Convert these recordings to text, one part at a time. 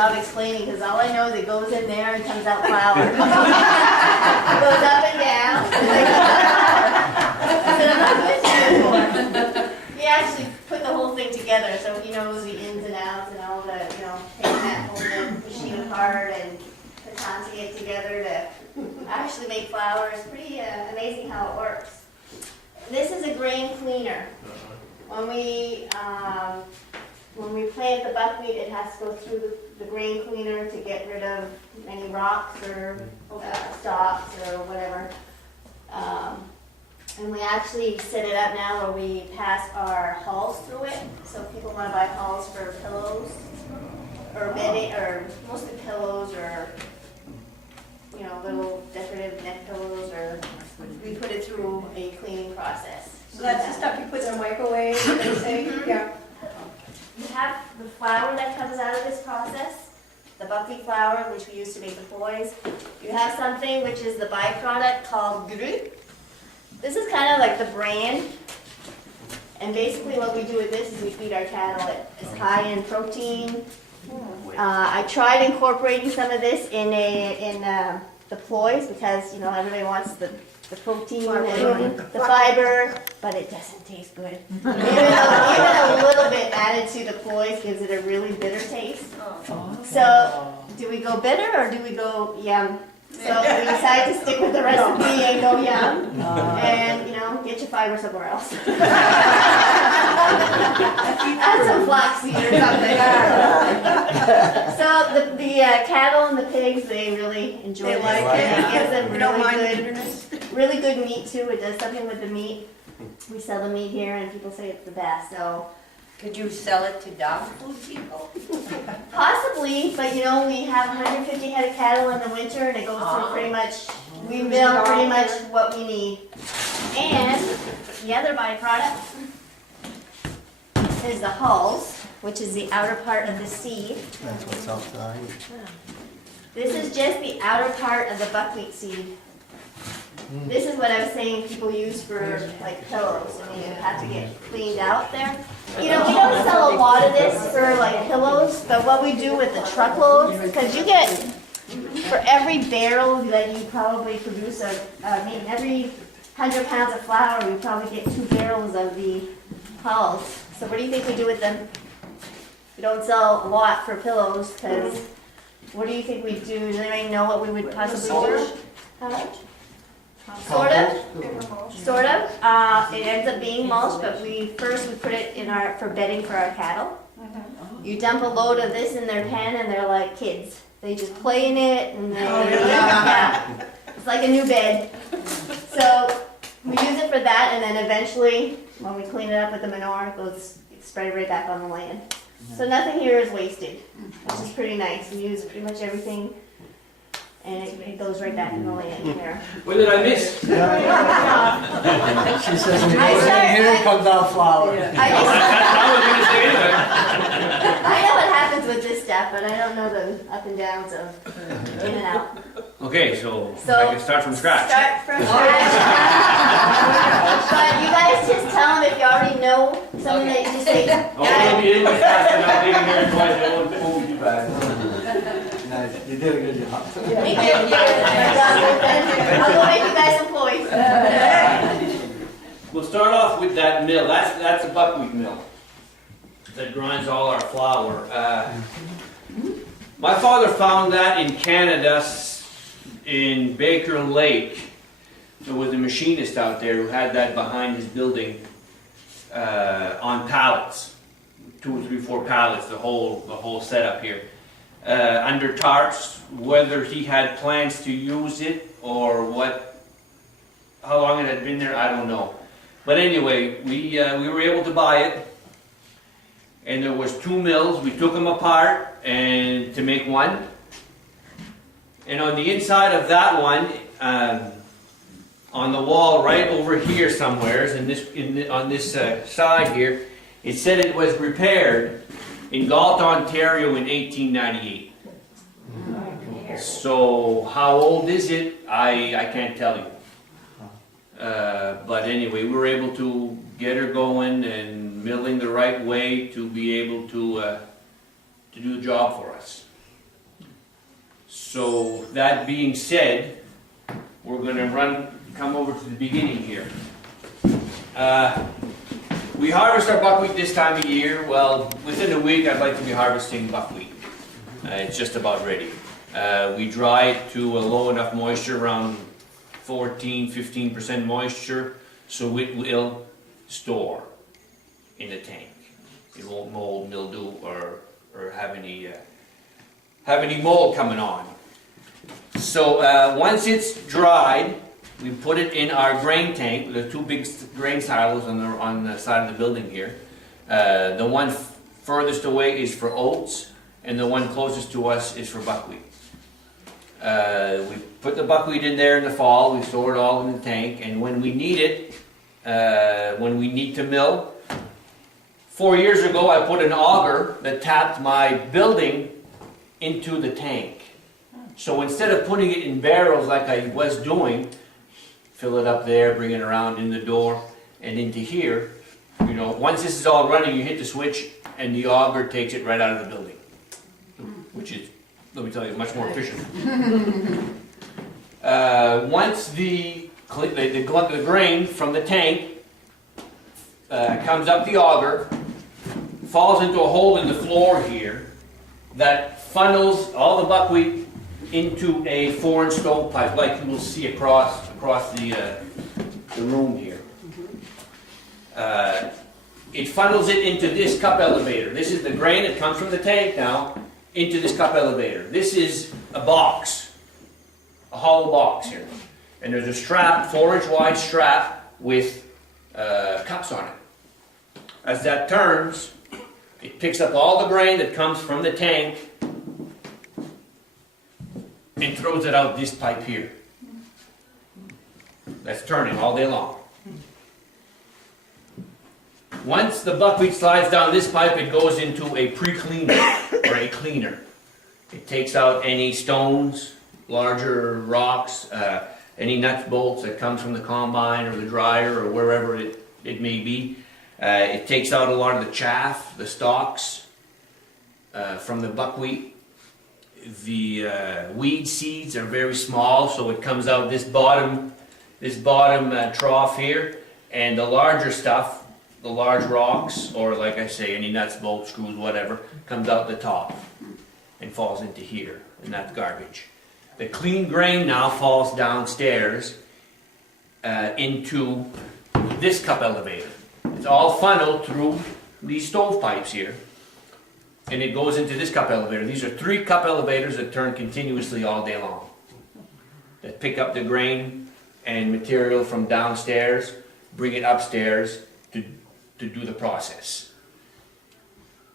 job explaining because all I know is it goes in there and comes out flour. It goes up and down. I said, I'm not good at it anymore. He actually put the whole thing together, so he knows the ins and outs and all the, you know, taking that whole machine apart and patensing it together to actually make flour. It's pretty amazing how it works. This is a grain cleaner. When we plant the buckwheat, it has to go through the grain cleaner to get rid of any rocks or stalks or whatever. And we actually set it up now where we pass our hulls through it. So if people want to buy hulls for pillows or bedding, or mostly pillows, or you know, little decorative neck pillows, or we put it through a cleaning process. So that's the stuff you put in the microwave, they say? Yeah. You have the flour that comes out of this process, the buckwheat flour, which we use to make the poise. You have something which is the byproduct called Gluten-free. This is kind of like the brand. And basically what we do with this is we feed our cattle. It's high in protein. I tried incorporating some of this in the poise because, you know, everybody wants the protein and the fiber, but it doesn't taste good. Even a little bit added to the poise gives it a really bitter taste. So, do we go bitter or do we go yum? So we decided to stick with the recipe and go yum, and you know, get your fiber somewhere else. Add some flaxseed or something. So the cattle and the pigs, they really enjoy They this. like it. It gives them You don't mind the really bitterness? good, really good meat too. It does something with the meat. We sell the meat here, and people say it's the best. So. Could you sell it to dog food people? Possibly, but you know, we have 150 head of cattle in the winter and it goes through pretty much, we mill pretty much what we need. And the other byproduct is the hulls, which is the outer part of the seed. That's what's outside. This is just the outer part of the buckwheat seed. This is what I was saying people use for like pillows. I mean, you have to get cleaned out there. You know, we don't sell a lot of this for like pillows, but what we do with the truckloads, because you get, for every barrel that you probably produce, every 100 pounds of flour, you probably get 2 barrels of the hulls. So what do you think we do with them? We don't sell a lot for pillows, because what do you think we do? Does anybody know what we would possibly do? How much? Sort of. It ends up being mulch, but first we put it in for bedding for our cattle. You dump a load of this in their pen, and they're like kids. They just play in it, and yeah, it's like a new bed. So we use it for that, and then eventually, when we clean it up with the manure, it goes spread right back on the land. So nothing here is wasted, which is pretty nice. We use pretty much everything. And it goes right back in the land here. What did I miss? She says, here comes out flour. That's what I was going to say anyway. I know what happens with this stuff, but I don't know the up and downs of in and out. Okay, so I can start from scratch. Start from scratch. But you guys just tell them if you already know something that you just say. Oh, it'll be in my fast enough, leaving here twice, it won't be too bad. Nice, you did a good job. Thank you. I'll go make you guys employees. We'll start off with that mill. That's a buckwheat mill that grinds all our flour. My father found that in Canada, in Baker Lake. There was a machinist out there who had that behind his building on pallets, 2 or 3, 4 pallets, the whole setup here. Under tarps. Whether he had plans to use it or how long it had been there, I don't know. But anyway, we were able to buy it, and there was 2 mills. We took them apart and to make one. And on the inside of that one, on the wall right over here somewhere, on this side here, it said it was repaired in Galt, Ontario in 1898. So how old is it? I can't tell you. But anyway, we were able to get her going and milling the right way to be able to do the job for us. So that being said, we're gonna come over to the beginning here. We harvest our buckwheat this time of year. Well, within a week I'd like to be harvesting buckwheat. It's just about ready. We dry it to a low enough moisture, around 14–15% moisture, so it will store in the tank. It won't mold, mildew, or have any mold coming on. So once it's dried, we put it in our grain tank. There are two big grain silos on the side of the building here. The one furthest away is for oats, and the one closest to us is for buckwheat. We put the buckwheat in there in the fall. We store it all in the tank, and when we need it, when we need to mill. 4 years ago, I put an auger that tapped my building into the tank. So instead of putting it in barrels like I was doing, fill it up there, bring it around in the door and into here, you know, once this is all running, you hit the switch and the auger takes it right out of the building, which is, let me tell you, much more efficient. Once the grain from the tank comes up the auger, falls into a hole in the floor here that funnels all the buckwheat into a 4-inch stovepipe, like you will see across the room here. It funnels it into this cup elevator. This is the grain that comes from the tank now into this cup elevator. This is a box, a hollow box here, and there's a strap, 4-inch wide strap with cups on it. As that turns, it picks up all the grain that comes from the tank and throws it out this pipe here. That's turning all day long. Once the buckwheat slides down this pipe, it goes into a pre-cleaner or a cleaner. It takes out any stones, larger rocks, any nuts, bolts that comes from the combine or the dryer or wherever it may be. It takes out a lot of the chaff, the stalks from the buckwheat. The weed seeds are very small, so it comes out this bottom trough here, and the larger stuff, the large rocks, or like I say, any nuts, bolts, screws, whatever, comes out the top and falls into here, and that's garbage. The clean grain now falls downstairs into this cup elevator. It's all funneled through these stovepipes here, and it goes into this cup elevator. These are 3 cup elevators that turn continuously all day long, that pick up the grain and material from downstairs, bring it upstairs to do the process.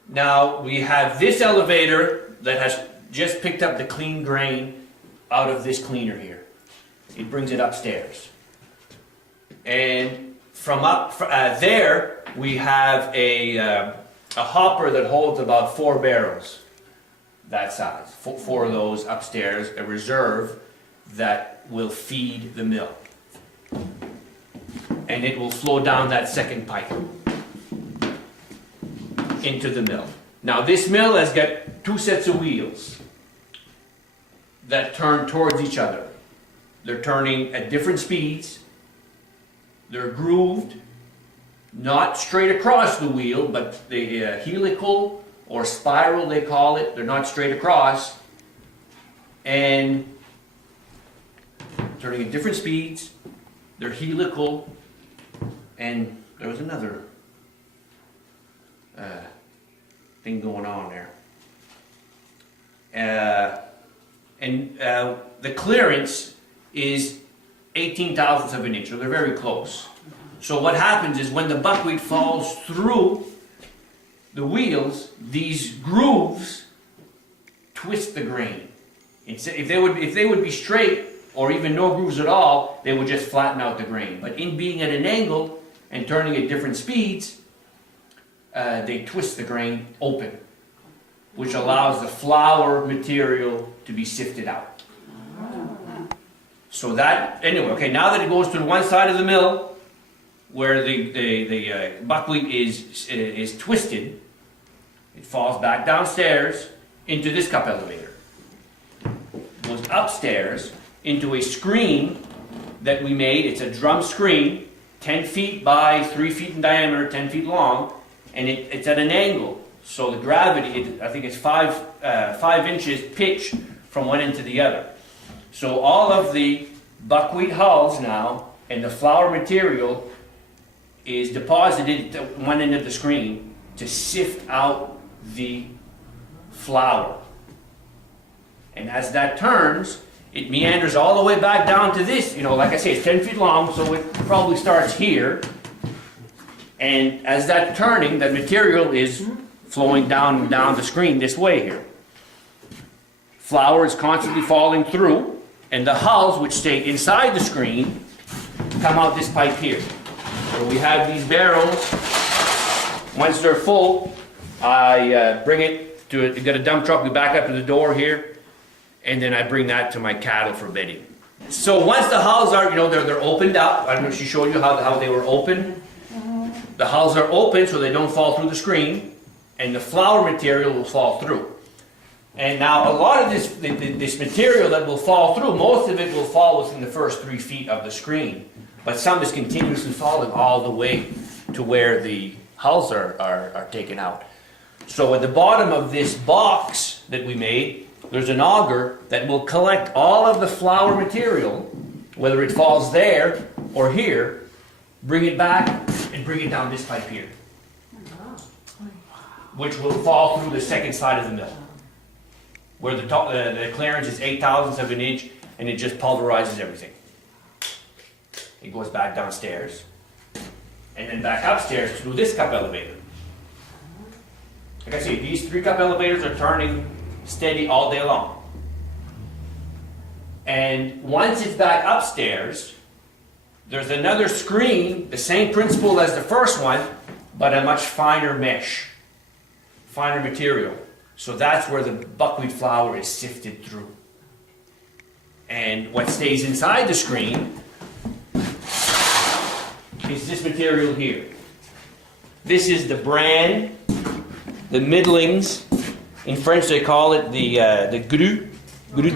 Now we have this elevator that has just picked up the clean grain out of this cleaner here. It brings it upstairs, and from up there we have a hopper that holds about 4 barrels that size. 4 of those upstairs, a reserve that will feed the mill, and it will flow down that second pipe into the mill. Now this mill has got 2 sets of wheels that turn towards each other. They're turning at different speeds. They're grooved, not straight across the wheel, but the helical or spiral they call it. They're not straight across, and turning at different speeds. They're helical, and there was another thing going on there. The clearance is 18 thousandths of an inch, so they're very close. So what happens is when the buckwheat falls through the wheels, these grooves twist the grain. If they would be straight, or even no grooves at all, they would just flatten out the grain. But in being at an angle and turning at different speeds, they twist the grain open, which allows the flour material to be sifted out. So that, anyway, okay, now that it goes to one side of the mill, where the buckwheat is twisted, it falls back downstairs into this cup elevator. Goes upstairs into a screen that we made. It's a drum screen, 10 feet by 3 feet in diameter, 10 feet long, and it's at an angle. So the gravity, I think it's 5 inches pitch from one end to the other. So all of the buckwheat hulls now and the flour material is deposited at one end of the screen to sift out the flour. And as that turns, it meanders all the way back down to this. Like I say, it's 10 feet long, so it probably starts here. And as that's turning, the material is flowing down the screen this way here. Flour is constantly falling through, and the hulls, which stay inside the screen, come out this pipe here. So we have these barrels. Once they're full, I bring it to get a dump truck. We back up to the door here, and then I bring that to my cattle for bedding. So once the hulls are, they're opened up. I don't know if she showed you how they were open. The hulls are open so they don't fall through the screen, and the flour material will fall through. And now a lot of this material that will fall through, most of it will fall within the first 3 feet of the screen, but some is continuously falling all the way to where the hulls are taken out. So at the bottom of this box that we made, there's an auger that will collect all of the flour material, whether it falls there or here, bring it back and bring it down this pipe here, which will fall through the second side of the mill, where the clearance is 0.08 of an inch, and it just pulverizes everything. It goes back downstairs, and then back upstairs through this cup elevator. Like I say, these 3 cup elevators are turning steady all day long. And once it's back upstairs, there's another screen, the same principle as the first one, but a much finer mesh, finer material. So that's where the buckwheat flour is sifted through. And what stays inside the screen is this material here. This is the bran, the middlings. In French they call it the gru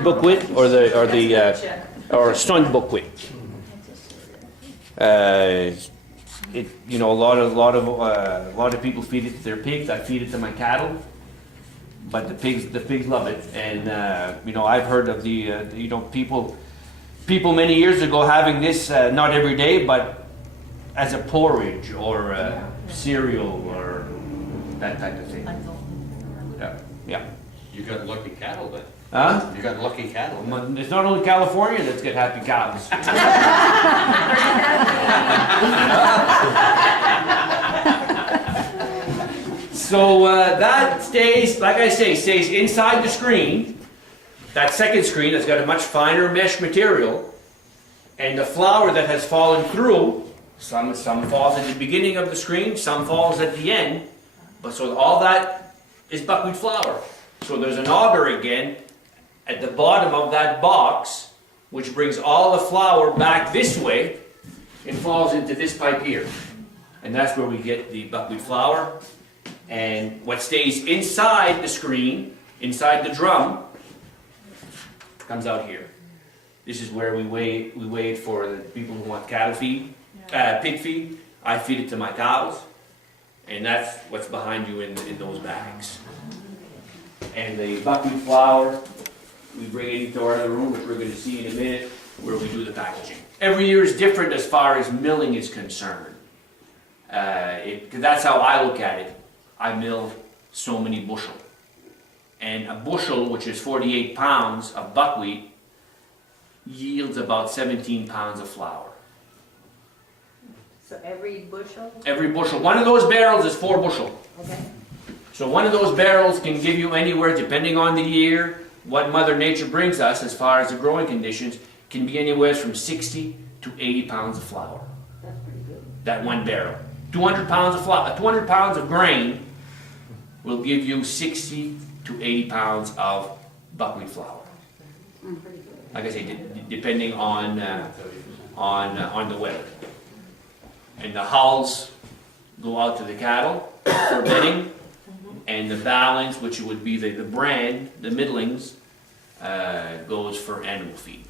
buckwheat, or stunned buckwheat. A lot of people feed it to their pigs. I feed it to my cattle, but the pigs love it. And I've heard of people many years ago having this not every day, but as a porridge or cereal or that type of thing. Yeah. You got lucky cattle then. Huh? You got lucky cattle. It's not only California that's got happy cows. So that stays, like I say, stays inside the screen. That second screen has got a much finer mesh material, and the flour that has fallen through, some falls at the beginning of the screen, some falls at the end, but so all that is buckwheat flour. So there's an auger again at the bottom of that box, which brings all the flour back this way and falls into this pipe here. And that's where we get the buckwheat flour. And what stays inside the screen, inside the drum, comes out here. This is where we weigh it for the people who want cattle feed, pig feed. I feed it to my cows, and that's what's behind you in those bags. And the buckwheat flour, we bring it into our other room, which we're going to see in a minute, where we do the packaging. Every year is different as far as milling is concerned. 'Cause that's how I look at it. I mill so many bushel. And a bushel, which is 48 pounds of buckwheat, yields about 17 pounds of flour. So every bushel? Every bushel. One of those barrels is 4 bushel. Okay. So one of those barrels can give you anywhere, depending on the year, what Mother Nature brings us as far as the growing conditions, can be anywhere from 60 to 80 pounds of flour. That's pretty good. That one barrel. 200 pounds of flour, 200 pounds of grain will give you 60 to 80 pounds of buckwheat flour. Pretty good. Like I say, depending on the weather. And the hulls go out to the cattle for bedding, and the balance, which would be the bran, the middlings, goes for animal feed.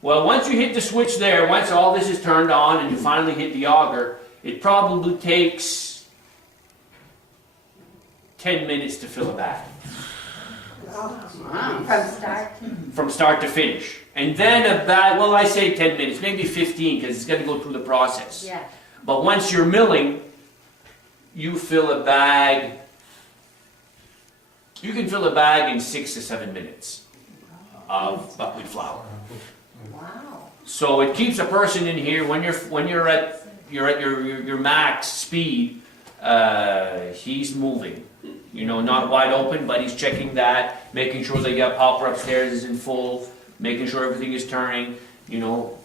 Well, once you hit the switch there, once all this is turned on and you finally hit the auger, it probably takes 10 minutes to fill a bag. From start to finish. And then about, well, I say 10 minutes, maybe 15, because it's going to go through the process. Yeah. But once you're milling, you fill a bag, you can fill a bag in 6 to 7 minutes of buckwheat flour. Wow. So it keeps a person in here when you're at your max speed. He's moving, you know, not wide open, but he's checking that, making sure the popper upstairs is in full, making sure everything is turning. You know,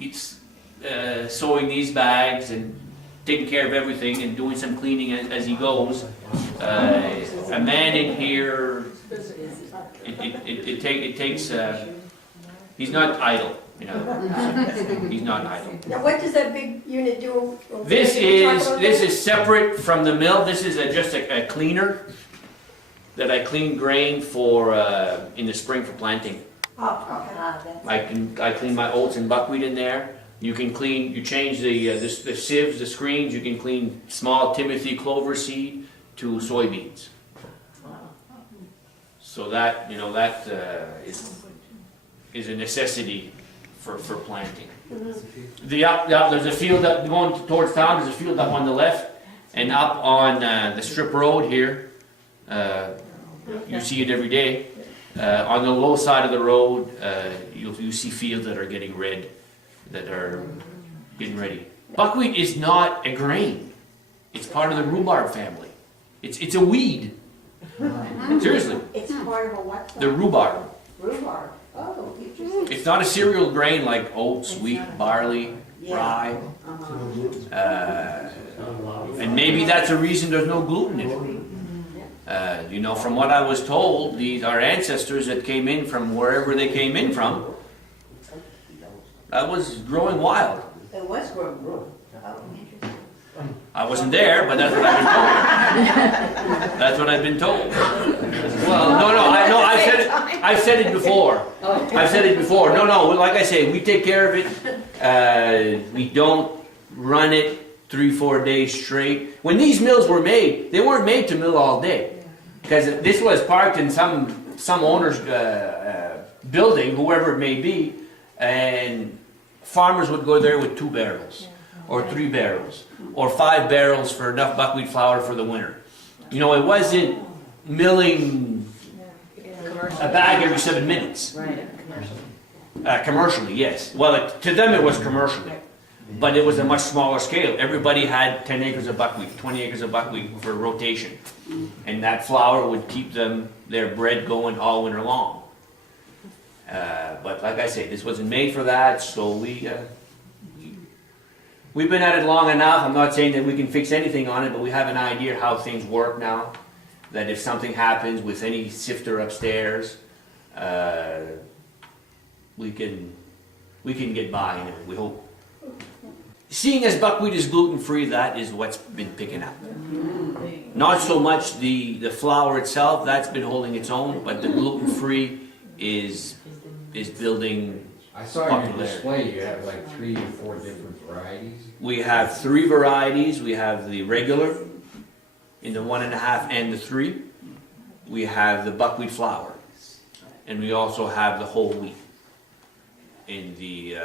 it's sewing these bags and taking care of everything and doing some cleaning as he goes. A man in here, it takes. He's not idle, you know. He's not idle. Now, what does that big unit do? This Can you talk is about this that? is separate from the mill. This is just a cleaner that I clean grain for in the spring for planting. Oh, okay. I clean my oats and buckwheat in there. You can clean. You change the sieves, the screens. You can clean small Timothy clover seed to soybeans. So that, you know, that is a necessity for planting. There's a field up going towards town. There's a field up on the left, and up on the strip road here. You see it every day. On the low side of the road, you see fields that are getting red, that are getting ready. Buckwheat is not a grain. It's part of the rhubarb family. It's a weed. Seriously, It's part of a what? the rhubarb. Rhubarb. Oh, interesting. It's not a cereal grain like oats, wheat, barley, rye. And maybe that's a reason there's no gluten in it. You know, from what I was told, our ancestors that came in from wherever they came in from, that was growing wild. It was growing. Oh, interesting. I wasn't there, but that's what I've been told. That's what I've been told. Well, no, I've said it before. I've said it before. No, like I say, we take care of it. We don't run it 3-4 days straight. When these mills were made, they weren't made to mill all day. Because this was parked in some owner's building, whoever it may be, and farmers would go there with 2 barrels, or 3 barrels, or 5 barrels for enough buckwheat flour for the winter. You know, it wasn't milling a bag every 7 minutes. Right. Commercially, yes. Well, to them it was commercially, but it was a much smaller scale. Everybody had 10 acres of buckwheat, 20 acres of buckwheat for rotation, and that flour would keep their bread going all winter long. But like I say, this wasn't made for that, so we've been at it long enough. I'm not saying that we can fix anything on it, but we have an idea how things work now. That if something happens with any sifter upstairs, we can get by, and we hope. Seeing as buckwheat is gluten-free, that is what's been picking up. Not so much the flour itself, that's been holding its own, but the gluten-free is building. I saw in your popularity. display you have like 3 or 4 different varieties. We have 3 varieties. We have the regular in the 1.5 and the 3. We have the buckwheat flour, and we also have the whole wheat in the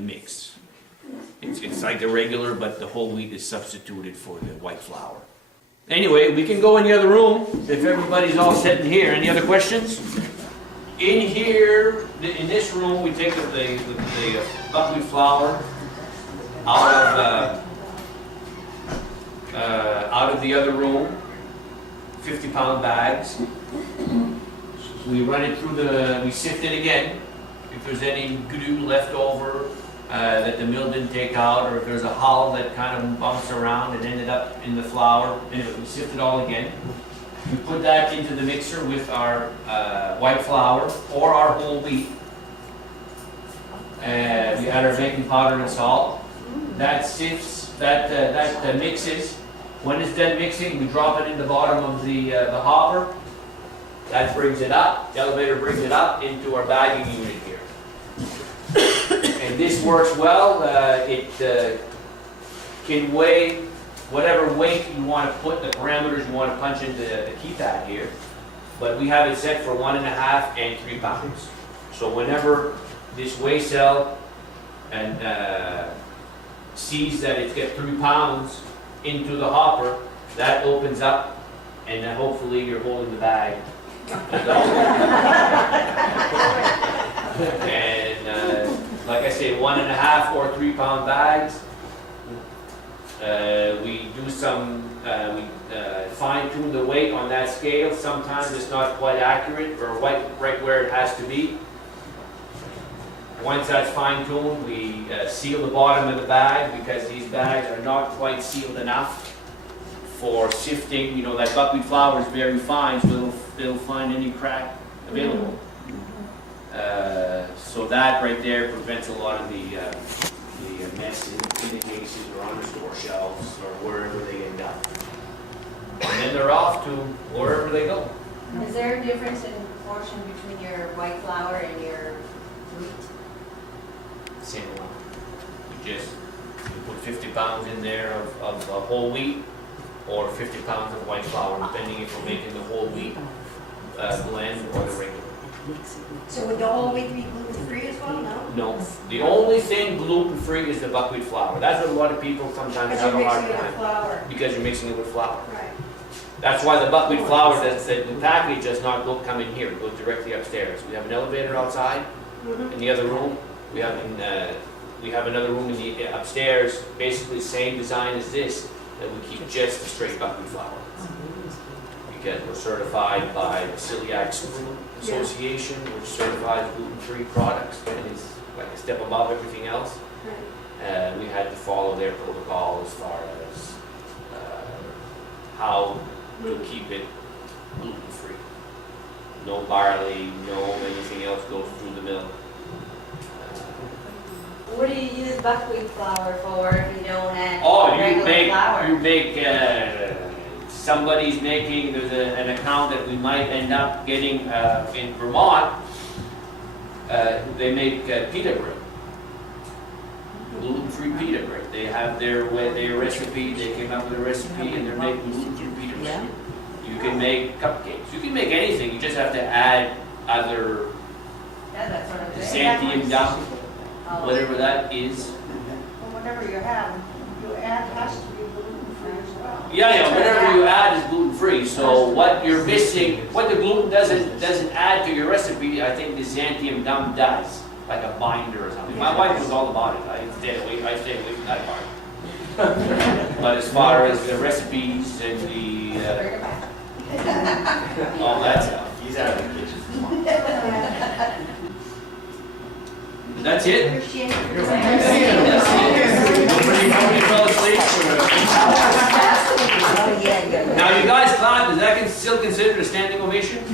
mix. It's like the regular, but the whole wheat is substituted for the white flour. Anyway, we can go in the other room if everybody's all set in here. Any other questions? In here, in this room, we take the buckwheat flour out of the other room, 50-pound bags. We run it through we sift it again. If there's any glue left over that the mill didn't take out, or if there's a hull that kind of bumps around and ended up in the flour, anyway, we sift it all again. We put that into the mixer with our white flour or our whole wheat. We add our baking powder and salt. That sifts, that mixes. When it's done mixing, we drop it in the bottom of the hopper. That brings it up, the elevator brings it up into our bagging unit here. And this works well, it can weigh whatever weight you want to put, the parameters you want to punch into the keypad here. But we have it set for 1.5 and 3 pounds. So whenever this weigh cell and sees that it's got 3 pounds into the hopper, that opens up, and then hopefully you're holding the bag. And like I say, 1.5 or 3 pound bags. We do some, we fine tune the weight on that scale. Sometimes it's not quite accurate or right where it has to be. Once that's fine tuned, we seal the bottom of the bag because these bags are not quite sealed enough for sifting. You know, that buckwheat flour is very fine, so it'll find any crack available. So that right there prevents a lot of the mess in the cases or on the store shelves or wherever they end up. And then they're off to wherever they go. Is there a difference in proportion between your white flour and your wheat? Same amount. You put 50 pounds in there of whole wheat or 50 pounds of white flour, depending if we're making the whole wheat blend or the regular. So would the whole wheat be gluten-free as well, no? No, the only thing gluten-free is the buckwheat flour. That's what a lot of people sometimes Because have you're a hard mixing it with time. flour. Because you're mixing it with flour. Right. That's why the buckwheat flour, the package does not come in here, it goes directly upstairs. We have an elevator outside, in the other room. We have another room in the upstairs, basically same design as this, that we keep just the straight buckwheat flour. Because we're certified by the Celiac Association, which certifies gluten-free products, and it's like a step above everything else. We had to follow their protocol as far as how to keep it gluten-free. No barley, no anything else goes through the mill. What do you use buckwheat flour for if you don't have Oh, regular flour? Somebody's making, there's an account that we might end up getting in Vermont. They make pita bread, gluten-free pita bread. They have their recipe, they came up with a recipe and they're making gluten-free pita bread. You can make cupcakes, you can make anything, you just have to add either Yeah, that's what I'm saying. xanthium down, whatever that is. Well, whatever you have, you add has to be gluten-free as well. Yeah, whatever you add is gluten-free, so what you're missing, what the gluten doesn't add to your recipe, I think the xanthium gum does, like a binder or something. My wife knows all about it, I stay away from that part. But as far as the recipes and the, Bring it back. all that stuff, he's out of the kitchen. That's it? Nobody fell asleep? Now, you guys clap, is that still considered a standing ovation?